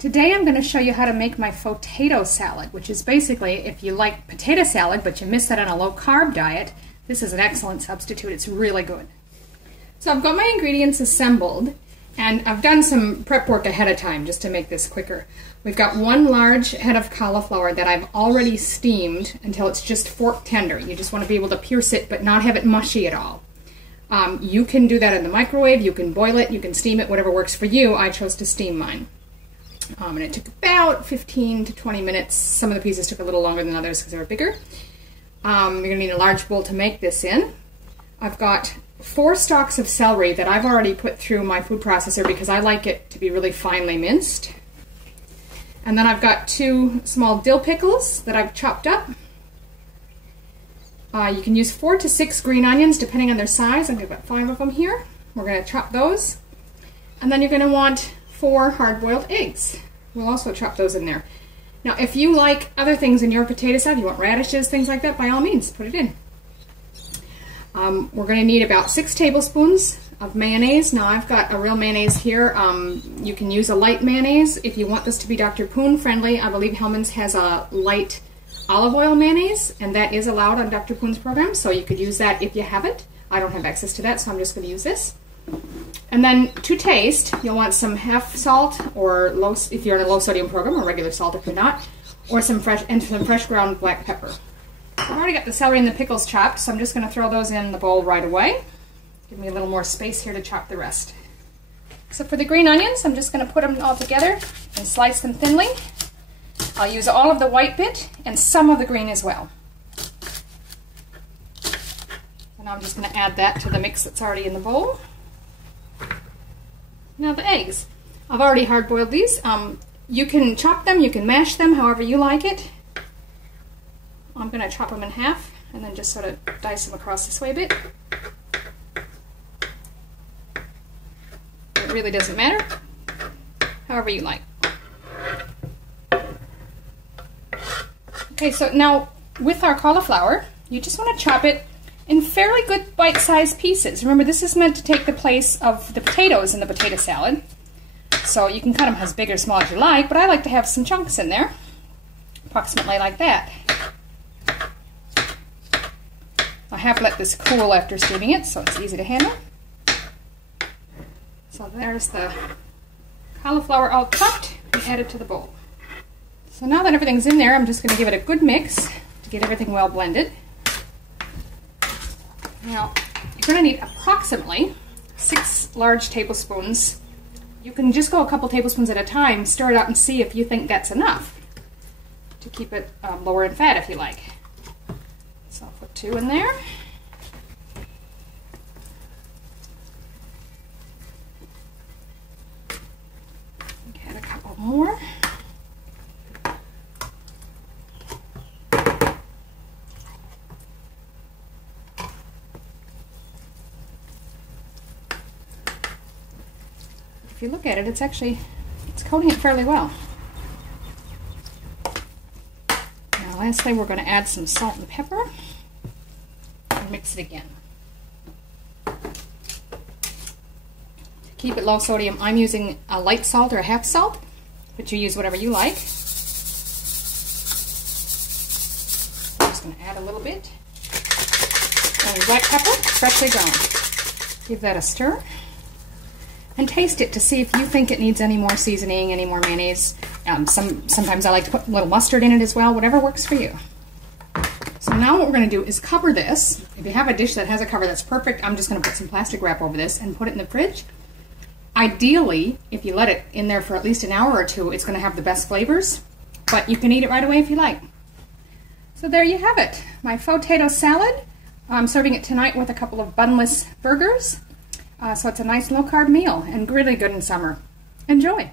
Today I'm going to show you how to make my Fauxtato salad, which is basically if you like potato salad but you miss that on a low-carb diet, this is an excellent substitute. It's really good. So I've got my ingredients assembled, and I've done some prep work ahead of time just to make this quicker. We've got one large head of cauliflower that I've already steamed until it's just fork tender. You just want to be able to pierce it but not have it mushy at all. You can do that in the microwave, you can boil it, you can steam it, whatever works for you. I chose to steam mine. And it took about 15 to 20 minutes. Some of the pieces took a little longer than others because they were bigger. You're going to need a large bowl to make this in. I've got 4 stalks of celery that I've already put through my food processor because I like it to be really finely minced. And then I've got 2 small dill pickles that I've chopped up. You can use 4 to 6 green onions depending on their size. I've got 5 of them here. We're going to chop those. And then you're going to want 4 hard-boiled eggs. We'll also chop those in there. Now, if you like other things in your potato salad, you want radishes, things like that, by all means, put it in. We're going to need about 6 tablespoons of mayonnaise. Now, I've got a real mayonnaise here. You can use a light mayonnaise if you want this to be Dr. Poon friendly. I believe Hellman's has a light olive oil mayonnaise, and that is allowed on Dr. Poon's program, so you could use that if you have it. I don't have access to that, so I'm just going to use this. And then to taste, you'll want some half salt, or low, if you're in a low sodium program, or regular salt if you're not, or some fresh ground black pepper. I've already got the celery and the pickles chopped, so I'm just going to throw those in the bowl right away. Give me a little more space here to chop the rest. So for the green onions, I'm just going to put them all together and slice them thinly. I'll use all of the white bit and some of the green as well. And I'm just going to add that to the mix that's already in the bowl. Now the eggs. I've already hard-boiled these. You can chop them, you can mash them, however you like it. I'm going to chop them in half and then just sort of dice them across this way a bit. It really doesn't matter. However you like. Okay, so now with our cauliflower, you just want to chop it in fairly good bite-sized pieces. Remember, this is meant to take the place of the potatoes in the potato salad. So you can cut them as big or small as you like, but I like to have some chunks in there, approximately like that. I have let this cool after steaming it, so it's easy to handle. So there's the cauliflower all chopped and added to the bowl. So now that everything's in there, I'm just going to give it a good mix to get everything well blended. Now, you're going to need approximately 6 large tablespoons. You can just go a couple tablespoons at a time, stir it up and see if you think that's enough to keep it lower in fat if you like. So I'll put 2 in there. Add a couple more. If you look at it, it's coating it fairly well. Now lastly, we're going to add some salt and pepper and mix it again. To keep it low sodium, I'm using a light salt or a half salt, but you use whatever you like. I'm just going to add a little bit. And black pepper, freshly ground. Give that a stir. And taste it to see if you think it needs any more seasoning, any more mayonnaise. Sometimes I like to put a little mustard in it as well, whatever works for you. So now what we're going to do is cover this. If you have a dish that has a cover, that's perfect. I'm just going to put some plastic wrap over this and put it in the fridge. Ideally, if you let it in there for at least an hour or 2, it's going to have the best flavors, but you can eat it right away if you like. So there you have it, my Fauxtato salad. I'm serving it tonight with a couple of bunless burgers. So it's a nice low-carb meal and really good in summer. Enjoy!